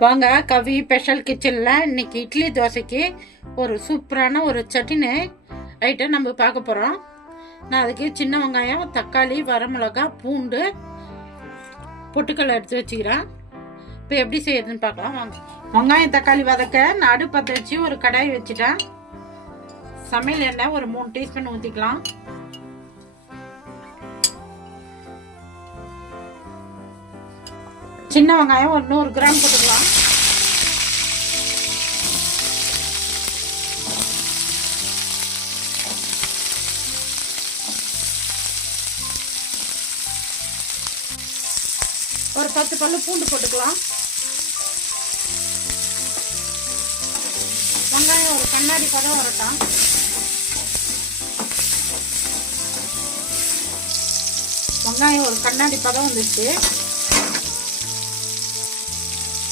வாங்க கவி ஸ்பெஷல் கிச்சனில் இன்னைக்கு இட்லி தோசைக்கு ஒரு சூப்பரான ஒரு சட்னி ஐட்டம் நம்ம பார்க்க போகிறோம். நான் அதுக்கு சின்ன வெங்காயம், தக்காளி, வரமிளகா, பூண்டு, பொட்டுக்கடலை எடுத்து வச்சுக்கிறேன். இப்போ எப்படி செய்யறதுன்னு பார்க்கலாம் வாங்க. வெங்காயம் தக்காளி வதக்க நான் அடுப்பத்தை வச்சு ஒரு கடாய் வச்சுட்டேன். சமையல் எண்ணெய் ஒரு 3 டீஸ்பூன் ஊற்றிக்கலாம். சின்ன வெங்காயம் ஒரு 100 கிராம் போட்டுக்கலாம். ஒரு 10 பல்லு பூண்டு போட்டுக்கலாம். வெங்காயம் ஒரு கண்ணாடி பதம் வரட்டும். வெங்காயம் ஒரு கண்ணாடி பதம் வந்துச்சு.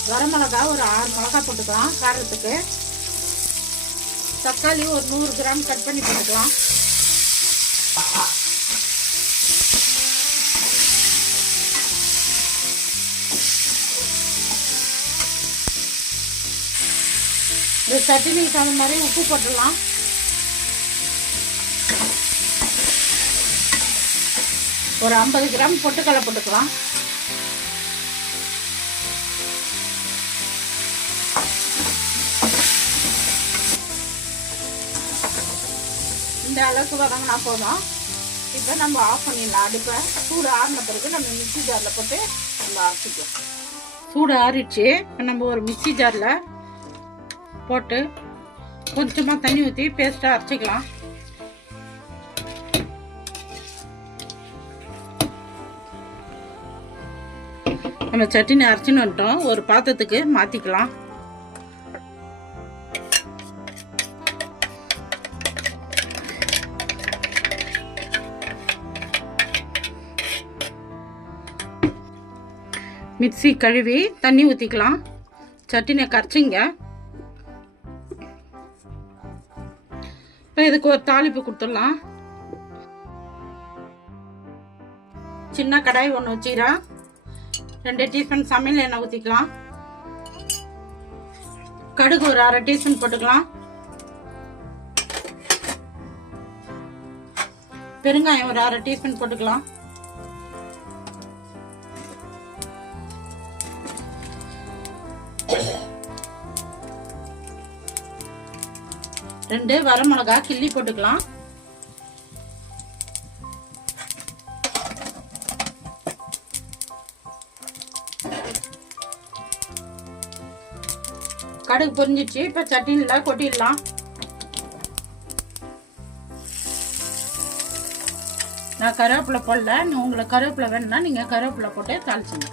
வரமிளகா ஒரு 6 மிளகா போட்டுக்கலாம் காரத்துக்கு. தக்காளி ஒரு 100 கிராம் கட் பண்ணி போட்டுக்கலாம். இந்த சட்னிக்கு தகுந்த மாதிரி உப்பு போட்டுடலாம். ஒரு 50 கிராம் பொட்டுக்கடலை போட்டுக்கலாம். இந்த அளவுக்கு வதங்கினா போதும். இப்போ நம்ம ஆஃப் பண்ணிடலாம் அடுப்பை. சூடு ஆறின பிறகு நம்ம மிக்சி ஜாரில் போட்டு நம்ம அரைச்சிக்கலாம். சூடு ஆறிடுச்சு. நம்ம ஒரு மிக்சி ஜாரில் போட்டு கொஞ்சமாக தண்ணி ஊற்றி பேஸ்ட்டாக அரைச்சிக்கலாம். நம்ம சட்னி அரைச்சின்னு வந்துட்டோம். ஒரு பாத்திரத்துக்கு மாற்றிக்கலாம். மிக்ஸி கழுவி தண்ணி ஊற்றிக்கலாம். சட்னியை கரைச்சிங்க. இப்போ இதுக்கு ஒரு தாளிப்பு கொடுத்துடலாம். சின்ன கடாய் ஒன்று வச்சுக்கிறேன். 2 டீஸ்பூன் சமையல் எண்ணெய் ஊற்றிக்கலாம். கடுகு ஒரு 1/2 டீஸ்பூன் போட்டுக்கலாம். பெருங்காயம் ஒரு 1/2 டீஸ்பூன் போட்டுக்கலாம். ரெண்டு வரமிளகா கிள்ளி போட்டுக்கலாம். கடுகு பொரிஞ்சிச்சு. இப்ப சட்னில கொட்டிடலாம். நான் கருவேப்பிலை போடல. உங்களுக்கு கருவேப்பிலை வேணும்னா நீங்க கருவேப்பிலை போட்டு தாளிச்சுங்க.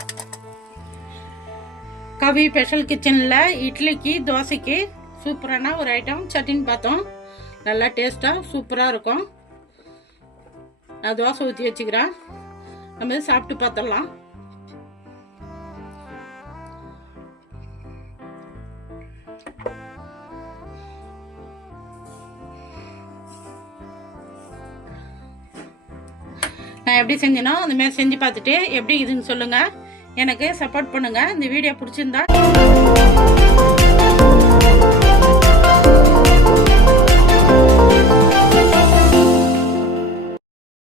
கவி ஸ்பெஷல் கிச்சன்ல இட்லிக்கு தோசைக்கு சூப்பரான ஒரு ஐட்டம் சட்னி பார்த்தோம். நல்லா டேஸ்ட்டாக சூப்பராக இருக்கும். நான் தோசை ஊற்றி வச்சுக்கிறேன். நம்ம சாப்பிட்டு பார்த்துடலாம். நான் எப்படி செஞ்சேனோ அந்த மாதிரி செஞ்சு பார்த்துட்டு எப்படி இதுன்னு சொல்லுங்கள். எனக்கு சப்போர்ட் பண்ணுங்கள். இந்த வீடியோ பிடிச்சிருந்தா